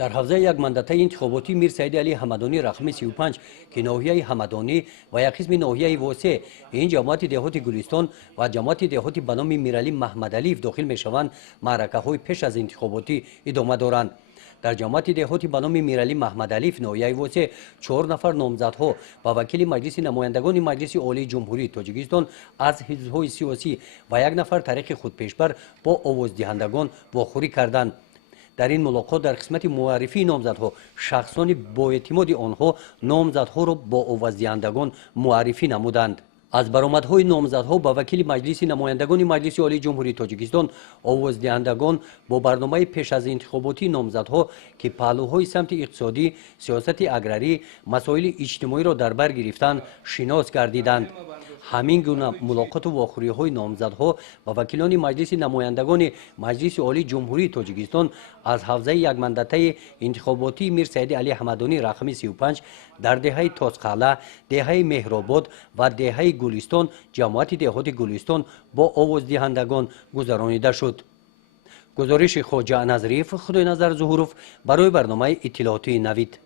در حوزه یک مندته انتخاباتی میر سعید علی حمدانی رقم 35 که ناحیه حمدانی و یک قسم ناحیه واسع این جماعت دهات گلستان و جماعت دهات به نام میرعلی محمد علی داخل میشوند معرکه های پیش از انتخاباتی ادامه دارند. در جماعت دهات به نام میرعلی محمد علی ناحیه واسع 4 نفر نامزدها با وکیل مجلس نمایندگان مجلس عالی جمهوری تاجیکستان از حزب‌های سیاسی و یک نفر طریق خود پیشبر با آوازدهندگان واخوری کردند. در این ملاقات در قسمت معرفی نامزدها شخصان با اعتماد آنها نامزدها را با آوازدهندگان معرفی نمودند. از برآمدهای نامزدها با وکیل مجلس نمایندگان مجلس عالی جمهوری تاجیکستان آوازدهندگان با برنامه پیش از انتخاباتی نامزدها که پهلوهای سمت اقتصادی، سیاست اگراری، مسائل اجتماعی را در بر گرفتند شناس گردیدند. همین گونه ملاقات و واخوری های نامزدها و وکیلان مجلس نمایندگان مجلس عالی جمهوری تاجیکستان از حوزه یک مندته انتخاباتی میر سعید علی حمدانی رقم 35 در دهه تاسقله، دهه مهرآباد و دهه گلستان جماعت دهات گلستان با آوازدهندگان گذرانیده شد. گزارش خواجه نظریف خدای نظر ظهوروف برای برنامه اطلاعاتی نوید.